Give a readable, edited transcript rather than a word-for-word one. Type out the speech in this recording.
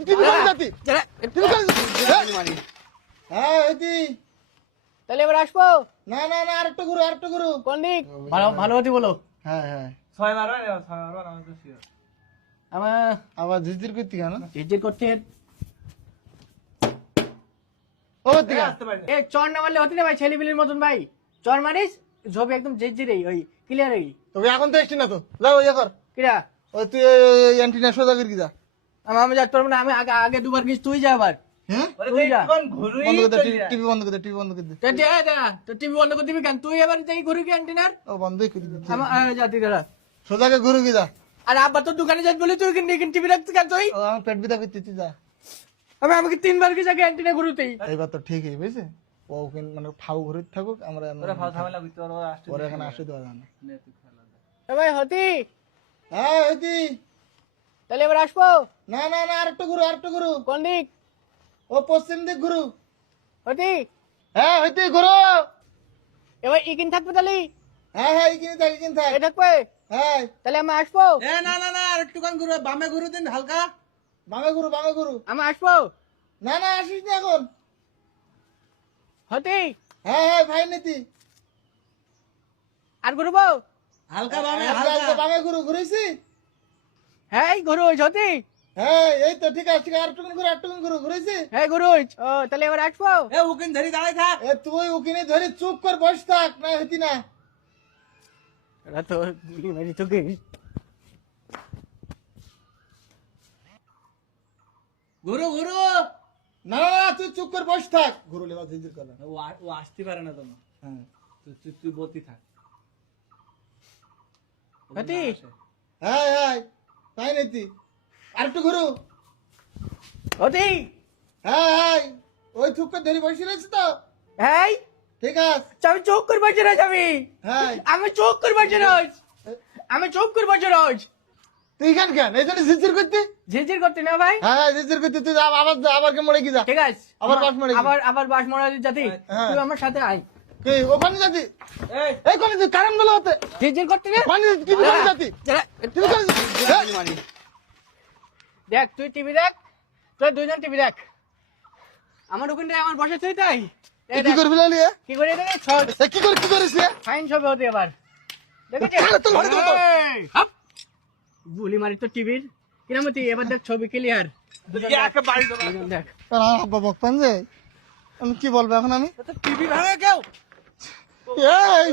TV কোন জাতি TV কোন জাতি হ্যাঁ হইতি তাহলে এবার আসবো না না না আরেকটু গুরু কোন দিক ভালো ভালো হতে বলো হ্যাঁ হ্যাঁ 6 মারবা না 6 মারবা না তো শিওর আমার আবার ঝিরঝির করতে কেন জিজ্ঞেস করতে ও দিকে আসতে পারি এ চর না মারলে হতে না ভাই ছেলেপিলের মতন ভাই চর মারিস ঝোপ একদম জিজ্জিরেই ওই ক্লিয়ার হই তবে এখন তো এসছি না তো যাও ইয়ে কর কিরা ওই তুই অ্যান্টিনা সোজা করে কি যা আমি যাতে পারবো না আমি আগে আগে দুবার গেছি তুই যা আবার হ্যাঁ ওরে তুই যা। কোন ঘুরুই বন্ধ করে তো দে টিভি বন্ধ করে দে টিভি বন্ধ করে দে তো টিভি বন্ধ করে দিবি কেন তুই এবার যাই ঘুরি কি অ্যান্টিনার ও বন্ধই করে দে আমার জাতি দাঁড়া সোজাকে ঘুরু কি যা আর আব্বা তোর দোকানে যাই বলে তুই কিন্তু টিভি রাখতে কেন তুই ও আমার পেট ব্যথা করতে তুই যা আমি আমাকে তিনবার কি যাকে অ্যান্টিনা ঘুরুতেই এইবার তো ঠিকই বুঝছে ও কিন্তু মানে ফাউ ঘুরে থাকুক আমরা ওরে ফাল ঝামেলা কইতে ওরে আসতে ওরা এখানে আসতে দেওয়া যায় না নে তুই খেলা এ ভাই হতি হ্যাঁ হইতি তাহলে এবার আসবো না না না আরেকটু গুরু কোন দিক ও পশ্চিম দিক ঘুরু হতি হ্যাঁ হইতি ঘুরু এবার ইকিন থাকবে তাহলে হ্যাঁ হ্যাঁ কিনে থাক এ থাকবে হ্যাঁ তাহলে আমি আসবো এ না না না আরেকটু কান ঘুরে বামে ঘুরে দিন হালকা বামে ঘুরু আমি আসবো না না আসিস না এখন হতি হ্যাঁ হ্যাঁ ভাই নীতি আর ঘুরবো হালকা বামে হালকা হালকা বামে ঘুরেছি হ্যাঁ ঘুরু হতি হ্যাঁ এই তো ঠিক আছে আরেকটু ঘুরেছি হ্যাঁ ঘুরু ও তাহলে এবার আসবো এ উকিন ধরি দাঁড়াই থাক এ তুই ওখানে ধরে চুপ করে বসে থাক না হইতি না এরা তো গুলি মারি তোকে ঘুরু ঘুরু না না না, তুই চুপ করে বসে থাক ঘুরু লেবা জিজির করে ও আসতে পারে না তোমার হ্যাঁ তুই তুই বলতি থাক হতি হ্যাঁ হ্যাঁ তাই নীতি আরেকটু ঘুরু হতি হ্যাঁ হ্যাঁ ওই থুক করে ধরে বসে রয়েছে তো হ্যাঁ ঠিক আছে আমি চোখ করে বসে রয়েছ হ্যাঁ আমি চোখ করে বসে রয়েছ আমি চোখ করে বসে রয়েছ তুই এখান কেন এই জন্য ঝিরঝির করতে ঝিরঝির করতে না ভাই হ্যাঁ ঝিরঝির করতে তুই যা, আবার যা, আবার কে মরে কি যা ঠিক আছে আবার বাস মারি। আবার বাস মরা জাতি হ্যাঁ। তুই আমার সাথে আয় কি ওখানে যাতি এই এই কোনে তুই কারণ গুলো হতে ঝিরঝির করতে না পানি কি কোনে যাতি তুই কোনে যাতি দেখ তুই টিভি দেখ তুই দুইজন টিভি দেখ আমার ওখানটায় আমার বসে তুই তাই এ কি করবি লালি কি করে দেবে এ কি করিস রে ফাইন ছবি হতে এবার তাহলে তো লড়ে তো। গুলি মারি তো টিভির কিরামতি এবার দেখ ছবি ক্লিয়ার একে বাড়ি দাও দেখ আব্বা বকতাম যে আমি কি বলবো এখন আমি টিভি ভাঙে কেউ এই